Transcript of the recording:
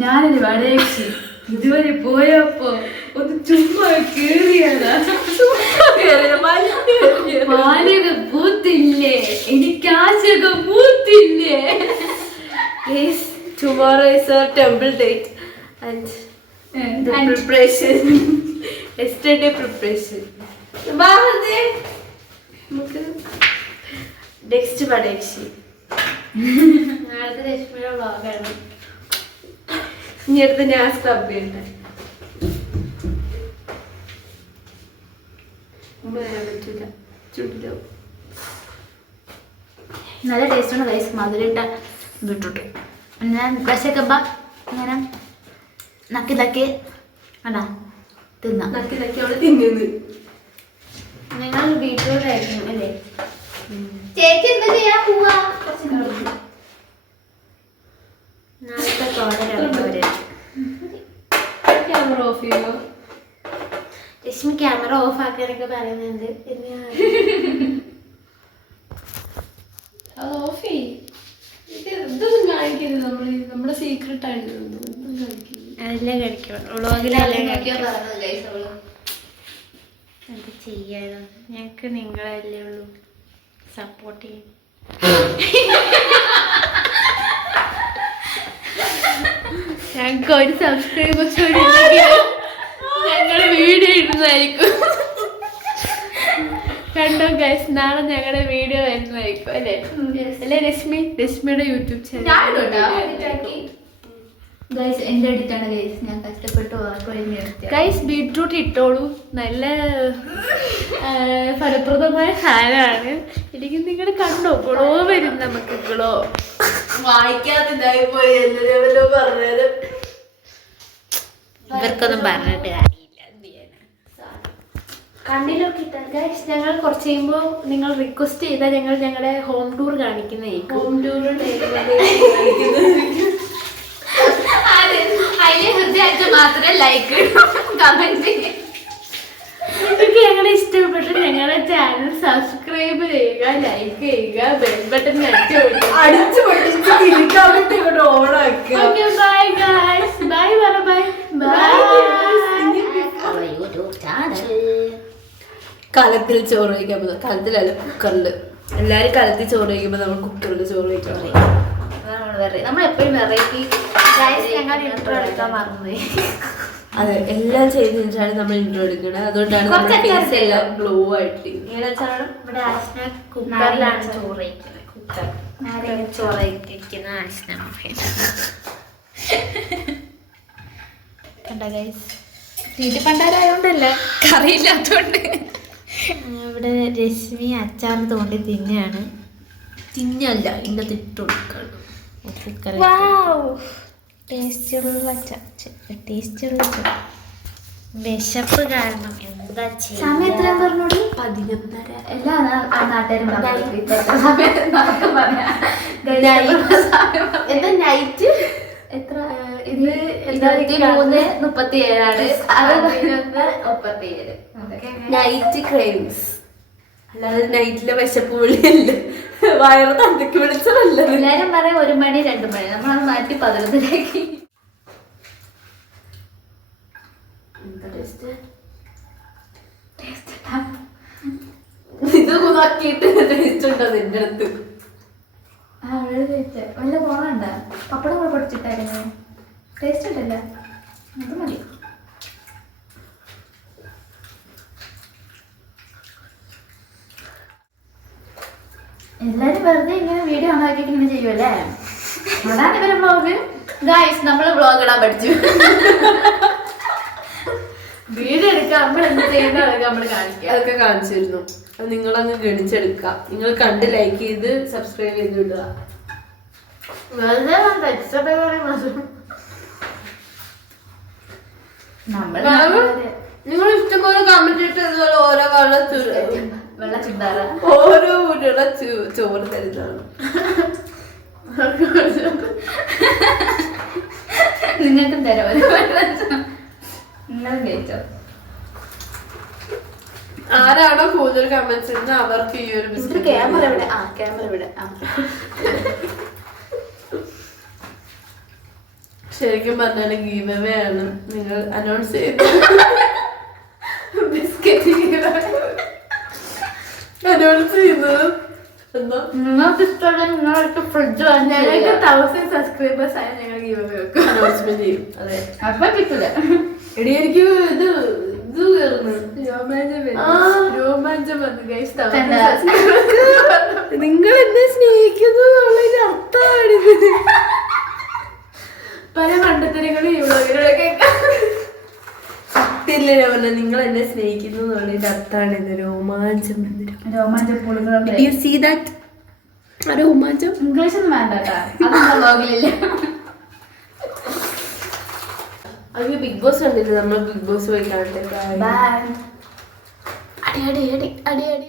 ഞാനൊരു വടയക്ഷി ഇതുവരെ പോയപ്പോ ഒന്ന് ചുമ്മാ കേറിയതാ. പാലക പൂത്തില്ലേ, എനിക്ക് ആശക പൂത്തില്ലേ. Tomorrow is a temple date and the preparation. Yesterday preparation. നമുക്ക് നെക്സ്റ്റ് പടയക്ഷി നാളത്തെ രശ്മിയുടെ വ്ളോഗാണ്. ഇനി അടുത്ത് ഞാൻ സ്ക്രബ് ചെയ്യണ്ടേ, വരാൻ പറ്റൂല, ചുടിലോ. നല്ല ടേസ്റ്റാണ് ഗൈസ്, മധുരയിട്ട വിട്ടിട്ട് ഞാൻ വിശക്കുമ്പോ ഇങ്ങനെ നക്കി തക്കി അതാ തിന്നാം. നക്കി നക്കി അവള് തിന്നുന്നത്. നിങ്ങൾ വീട്ടിലോട്ടായിരിക്കും അല്ലേ? ചേച്ചി എന്താ ചെയ്യാൻ പോവാ? നാളത്തെ ക്യാമറ ഓഫ് ചെയ്യോ? രശ്മി ക്യാമറ ഓഫ് ആക്കാനൊക്കെ പറയുന്നുണ്ട്. അത് ഓഫ് ചെയ്യ്. ഇതൊന്നും കാണിക്കരുത്, നമ്മുടെ സീക്രട്ട് ആയിട്ട് അതെല്ലാം കഴിക്കണം. വ്ളോഗിലെല്ലാം എന്ത് ചെയ്യാനോ, ഞങ്ങൾക്ക് നിങ്ങളല്ലേ ഉള്ളൂ സപ്പോർട്ട് ചെയ്യും. ഞങ്ങൾക്ക് ഒരു സബ്സ്ക്രൈബേഴ്സ് ഞങ്ങൾ വീഡിയോ ഇടുന്നതായിരിക്കും. കണ്ടോ ഗൈസ്, നാളെ ഞങ്ങളുടെ വീഡിയോ വരുന്നതായിരിക്കും അല്ലേ? അല്ലേ രശ്മിയുടെ യൂട്യൂബ് ചാനൽ ഗൈസ് എന്റെ അടുത്താണ് ഗൈസ്. ഞാൻ കഷ്ടപ്പെട്ടു ഗൈസ്. ബീട്രൂട്ട് ഇട്ടോളൂ, നല്ല ഫലപ്രദമായ സാധനമാണ്. എനിക്ക് നിങ്ങൾ കണ്ടോ ഗ്ലോ വരും, നമുക്ക് ഗ്ലോ. വായിക്കാത്തിതായി പോയി എല്ലാവരും പറഞ്ഞത്. ഇവർക്കൊന്നും പറഞ്ഞിട്ട് കാര്യമില്ല, എന്ത് ചെയ്യാനാ. കണ്ണിലൊക്കെ ഇട്ടാൽ ഗൈസ് ഞങ്ങൾ കുറച്ച് കഴിയുമ്പോൾ നിങ്ങൾ റിക്വസ്റ്റ് ചെയ്താൽ ഞങ്ങൾ ഞങ്ങളുടെ ഹോം ടൂർ കാണിക്കുന്നതായിരിക്കും. ഹോം ടൂർ മാത്രമേ ലൈക്ക് കമന്റ് നിങ്ങൾക്ക് ഞങ്ങളെ ഇഷ്ടപ്പെട്ട് ഞങ്ങളുടെ ചാനൽ സബ്സ്ക്രൈബ് ചെയ്യുക, ലൈക്ക് ചെയ്യുക, ബെൽ ബട്ടൺ അടിച്ചു പൊട്ടിച്ച് ഓണാക്കുക. ഓക്കെ ബൈ ഗൈസ്, ബൈ പറ, ബൈ ബൈ. കലത്തിൽ ചോറ് വയ്ക്കാൻ പോകുന്നത്, കലത്തിലല്ല കുക്കറിൽ. എല്ലാരും കലത്തിൽ ചോറ് വയ്ക്കുമ്പോ നമ്മൾ കുക്കറിൽ ചോറ് വയ്ക്കാൻ പറയും. നമ്മൾ എപ്പോഴും വെറൈറ്റി. ഞങ്ങൾ ഇൻട്രോ എടുക്കാൻ മറന്നുപോയി. അതെ, എല്ലാം ചെയ്തിട്ടാണ് നമ്മൾ ഇൻട്രോ എടുക്കുന്നത്. അതുകൊണ്ടാണ് നമ്മുടെ ഫേസ് എല്ലാം ഗ്ലോ ആയിട്ട്. ഇവിടെ കുക്കറിലാണ് ചോറ് വയ്ക്കുന്നത്. കുക്കർ ചോറ് വയ്ക്കുന്ന കണ്ട ഗൈസ്, വീട്ടിൽ പണ്ടാരായോണ്ടല്ല, കറിയില്ലാത്തോണ്ട്. ഇവിടെ രശ്മി അച്ചാർ തോണ്ടി തിന്നെയാണ്. തിന്നല്ല, ഇന്ന തിട്ട് കൊടുക്കണം. ടേസ്റ്റുള്ള വിശപ്പ് കാരണം എന്താ സമയം എത്ര പറഞ്ഞോളൂ? 11:30. എല്ലാ നാട്ടുകാരും എന്താ നൈറ്റ് എത്ര? ഇത് 23:37. 11:37. നൈറ്റ് ക്രൈംസ്, അല്ലാതെ നൈറ്റിലെ വിശപ്പ് വിളിയല്ല, വയറ് തന്തയ്ക്ക് വിളിച്ചതല്ല. എല്ലാരും പറയും 1 മണി 2 മണി, നമ്മളത് മാറ്റി 11:00. ഇത് നോക്കിയിട്ട് ടേസ്റ്റ് ഉണ്ടോ നിന്റെ അടുത്ത്? വല്ല പോണണ്ട പപ്പടം കൂടെ പൊടിച്ചിട്ടായിരുന്നു. ടേസ്റ്റ് ഉണ്ടല്ല, അത് മതി. എല്ലാരും വെറുതെ ഇങ്ങനെ വീഡിയോ ഓണാക്കിയിട്ട് ഇങ്ങനെ ചെയ്യുമല്ലേ? അതാണ് ഇവരെ വ്ളോഗ്. ഗൈസ്, നമ്മള് വ്ളോഗ് ഇടാൻ പഠിച്ചു. വീഡിയോ എടുക്കുക, നമ്മൾ എന്ത് ചെയ്യുന്നതൊക്കെ നമ്മൾ കാണിക്കുക. അതൊക്കെ കാണിച്ചിരുന്നു. അത് നിങ്ങളങ്ങ് ഗണിച്ചെടുക്കുക. നിങ്ങൾ കണ്ട് ലൈക്ക് ചെയ്ത് സബ്സ്ക്രൈബ് ചെയ്ത് വിടുക. വെറുതെ നിങ്ങൾ ഇഷ്ടംപോലെ കമന്റ് ഇട്ട് ഇതുപോലെ ഓരോ വെള്ള ചുണ്ടാറ ഓരോ വീടുള്ള ചോറ് തരുന്നതാണ്. നിങ്ങൾക്കും തരാം. നിങ്ങളും കഴിച്ചോ. ആരാണോ കൂടുതൽ കമന്റ്സ് ഇടുന്നത് അവർക്ക് ഈ ഒരു ബിസ്ക്കറ്റ്. ക്യാമറ ഇവിടെ, ക്യാമറ ഇവിടെ. ശരിക്കും പറഞ്ഞാൽ ഗീവ് അവേ ആണ് നിങ്ങൾ അനൗൺസ് ചെയ്തത്. ബിസ്ക്കറ്റ് അനൗൺസ് ചെയ്തത് എന്താ? നിങ്ങൾക്ക് ഇഷ്ടമുള്ള നിങ്ങളടുത്ത് ഫ്രിഡ്ജ് ഞങ്ങൾക്ക് 1000 സബ്സ്ക്രൈബേഴ്സ് ആയ ഞങ്ങൾ ഗീവ് വെക്കും. അനൗൺസ്മെന്റ് ചെയ്യും. അതെ. അപ്പൊ കിട്ടില്ല. എടി എനിക്ക് ഇത് കയറുന്നു. രോമാഞ്ചം വന്നു ഗൈസ്. നിങ്ങൾ എന്നെ സ്നേഹിക്കുന്നു എന്നുള്ളതിന്റെ അർത്ഥമാണിത്. പല മണ്ടത്തരങ്ങളും ഈ വ്ളോഗിലൂടെ കേൾക്കാം. സത്യല്ലേ പറഞ്ഞ നിങ്ങൾ എന്നെ സ്നേഹിക്കുന്നു എന്നുള്ളതിന്റെ അർത്ഥമാണിത്. രോമാഞ്ചം. രോമാഞ്ചം പുളുകളുടെ You see that? ആ രോമാഞ്ചം ഇംഗ്ലീഷ് ഒന്നും വേണ്ട കേട്ടാ. അതൊന്നും വ്ളോഗിലില്ല. അത് ബിഗ് ബോസ് കണ്ടില്ല. നമ്മൾ ബിഗ് ബോസ് പോയി കാണട്ടെ. ബൈ. അടി അടി അടി അടി അടി.